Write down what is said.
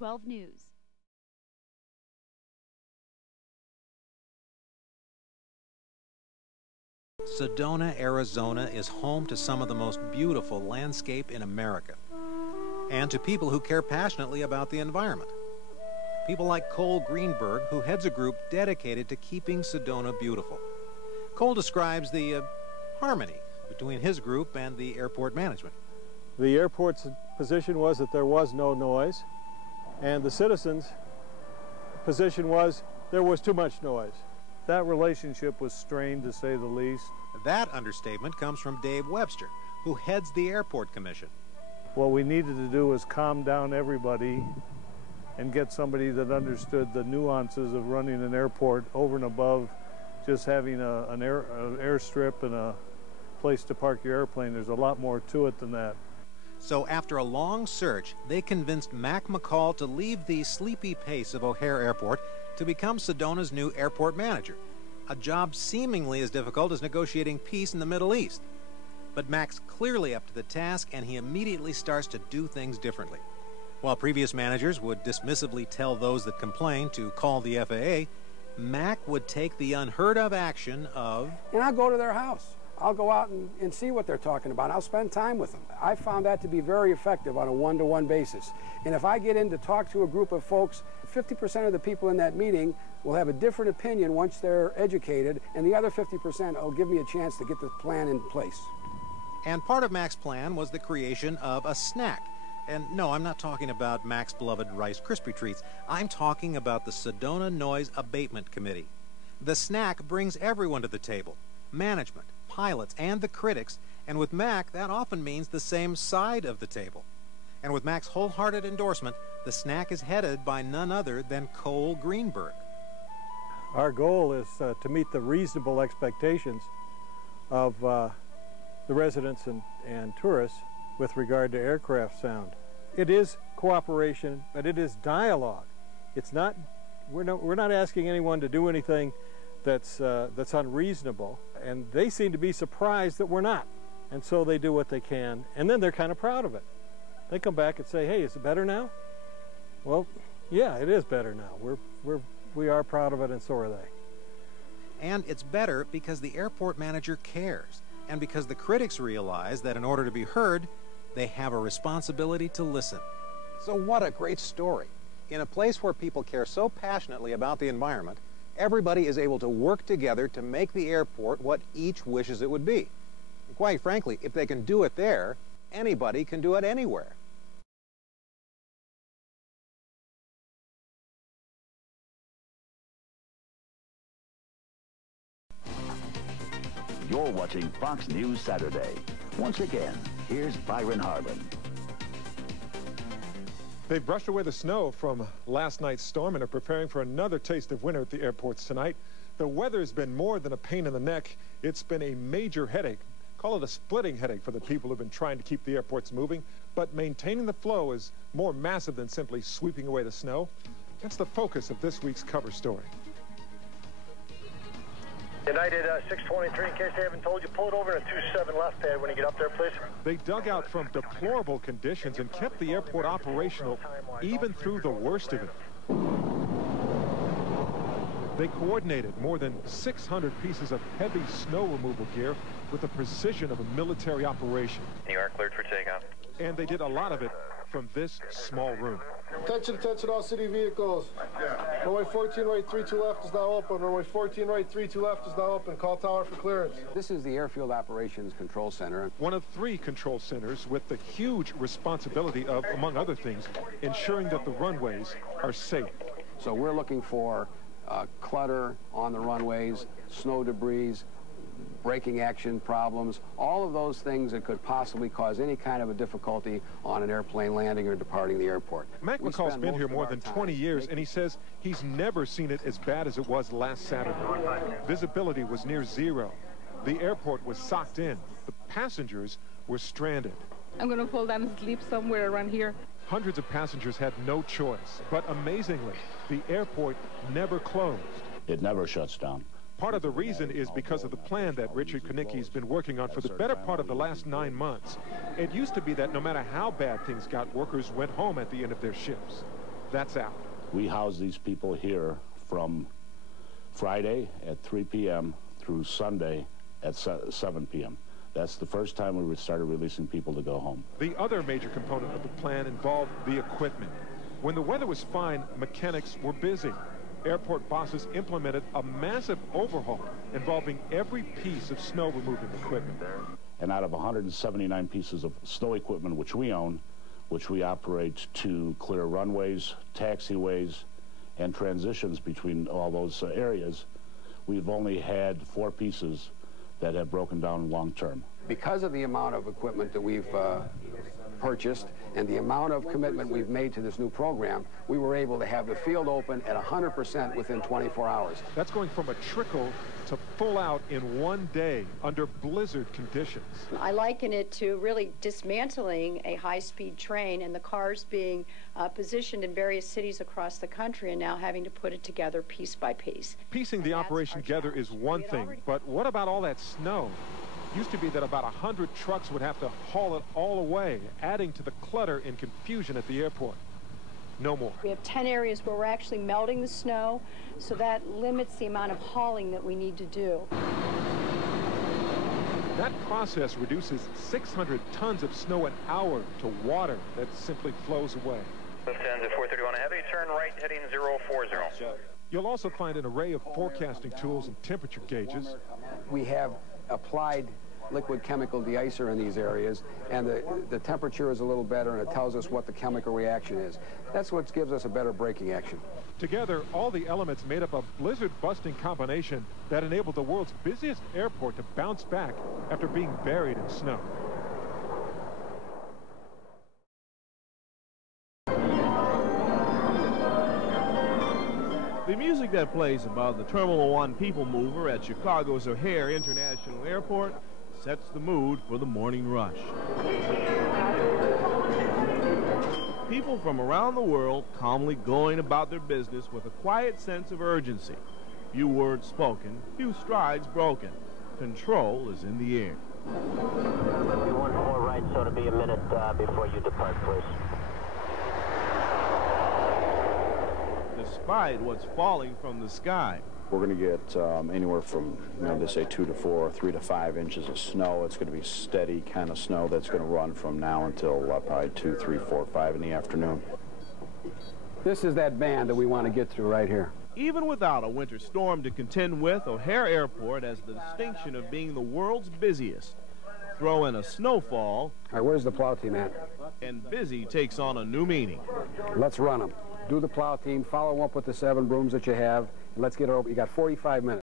12 News. Sedona, Arizona is home to some of the most beautiful landscape in America, and to people who care passionately about the environment. People like Cole Greenberg, who heads a group dedicated to keeping Sedona beautiful. Cole describes the harmony between his group and the airport management. The airport's position was that there was no noise, and the citizens' position was there was too much noise. That relationship was strained, to say the least. That understatement comes from Dave Webster, who heads the Airport Commission. What we needed to do was calm down everybody and get somebody that understood the nuances of running an airport over and above just having an airstrip and a place to park your airplane. There's a lot more to it than that. So after a long search, they convinced McCall to leave the sleepy pace of O'Hare Airport to become Sedona's new airport manager, a job seemingly as difficult as negotiating peace in the Middle East. But Mac's clearly up to the task, and he immediately starts to do things differently. While previous managers would dismissively tell those that complained to call the FAA, Mac would take the unheard-of action of... And I'll go to their house. I'll go out and see what they're talking about. I'll spend time with them. I found that to be very effective on a one-to-one basis. And if I get in to talk to a group of folks, 50% of the people in that meeting will have a different opinion once they're educated, and the other 50% will give me a chance to get the plan in place. And part of Mac's plan was the creation of a snack. And no, I'm not talking about Mac's beloved Rice Krispie Treats. I'm talking about the Sedona Noise Abatement Committee. The snack brings everyone to the table: management, pilots, and the critics. And with Mac, that often means the same side of the table. And with Mac's wholehearted endorsement, the snack is headed by none other than Cole Greenberg. Our goal is to meet the reasonable expectations of the residents and tourists with regard to aircraft sound. It is cooperation, but it is dialogue. It's not, we're not asking anyone to do anything that's unreasonable, and they seem to be surprised that we're not. And so they do what they can, and then they're kind of proud of it. They come back and say, hey, is it better now? Well, yeah, it is better now. We are proud of it, and so are they. And it's better because the airport manager cares, and because the critics realize that in order to be heard, they have a responsibility to listen. So what a great story. In a place where people care so passionately about the environment, everybody is able to work together to make the airport what each wishes it would be. And quite frankly, if they can do it there, anybody can do it anywhere. You're watching Fox News Saturday. Once again, here's Byron Harlan. They've brushed away the snow from last night's storm and are preparing for another taste of winter at the airports tonight. The weather's been more than a pain in the neck. It's been a major headache. Call it a splitting headache for the people who've been trying to keep the airports moving. But maintaining the flow is more massive than simply sweeping away the snow. That's the focus of this week's cover story. United 623, in case they haven't told you, pull it over in a 27 left pad when you get up there, please. They dug out from deplorable conditions and kept the airport operational even through the worst of it. They coordinated more than 600 pieces of heavy snow removal gear with the precision of a military operation. You are cleared for takeoff. And they did a lot of it from this small room. Attention all city vehicles. Runway 14 right 32 left is now open. Runway 14 right 32 left is now open. Call tower for clearance. This is the Airfield Operations Control Center. One of 3 control centers with the huge responsibility of, among other things, ensuring that the runways are safe. So we're looking for clutter on the runways, snow debris, braking action problems, all of those things that could possibly cause any kind of a difficulty on an airplane landing or departing the airport. Mac McCall's been here more than 20 years, and he says he's never seen it as bad as it was last Saturday. Visibility was near zero. The airport was socked in. The passengers were stranded. I'm going to fall down and sleep somewhere around here. Hundreds of passengers had no choice, but amazingly, the airport never closed. It never shuts down. Part of the reason is because of the plan that Richard Konicki's been working on for the better part of the last 9 months. It used to be that no matter how bad things got, workers went home at the end of their shifts. that's out. We house these people here from Friday at 3 p.m. through Sunday at 7 p.m. That's the first time we started releasing people to go home. The other major component of the plan involved the equipment. When the weather was fine, mechanics were busy. Airport bosses implemented a massive overhaul involving every piece of snow-removing equipment. And out of 179 pieces of snow equipment which we own, which we operate to clear runways, taxiways, and transitions between all those areas, we've only had 4 pieces that have broken down long term. Because of the amount of equipment that we've purchased and the amount of commitment we've made to this new program, we were able to have the field open at 100% within 24 hours. That's going from a trickle to full out in one day under blizzard conditions. I liken it to really dismantling a high-speed train and the cars being positioned in various cities across the country and now having to put it together piece by piece. Piecing the operation together is one thing, but what about all that snow? Used to be that about 100 trucks would have to haul it all away, adding to the clutter and confusion at the airport. No more. We have 10 areas where we're actually melting the snow, so that limits the amount of hauling that we need to do. That process reduces 600 tons of snow an hour to water that simply flows away. Lufthansa 431 Heavy, turn right heading 040. You'll also find an array of forecasting tools and temperature gauges. We have applied liquid chemical deicer in these areas, and the temperature is a little better, and it tells us what the chemical reaction is. That's what gives us a better braking action. Together, all the elements made up a blizzard-busting combination that enabled the world's busiest airport to bounce back after being buried in snow. The music that plays about the Terminal 1 People Mover at Chicago's O'Hare International Airport sets the mood for the morning rush. People from around the world calmly going about their business with a quiet sense of urgency. Few words spoken, few strides broken. Control is in the air. 14 right, so to be a minute before you depart, please. Despite what's falling from the sky. We're going to get anywhere from, they say 2 to 4, 3 to 5 inches of snow. It's going to be steady kind of snow that's going to run from now until probably 2, 3, 4, 5 in the afternoon. This is that band that we want to get through right here. Even without a winter storm to contend with, O'Hare Airport has the distinction of being the world's busiest. Throw in a snowfall. All right, where's the plow team at? And busy takes on a new meaning. Let's run them. Do the plow team, follow up with the 7 brooms that you have, and let's get it over. You got 45 minutes.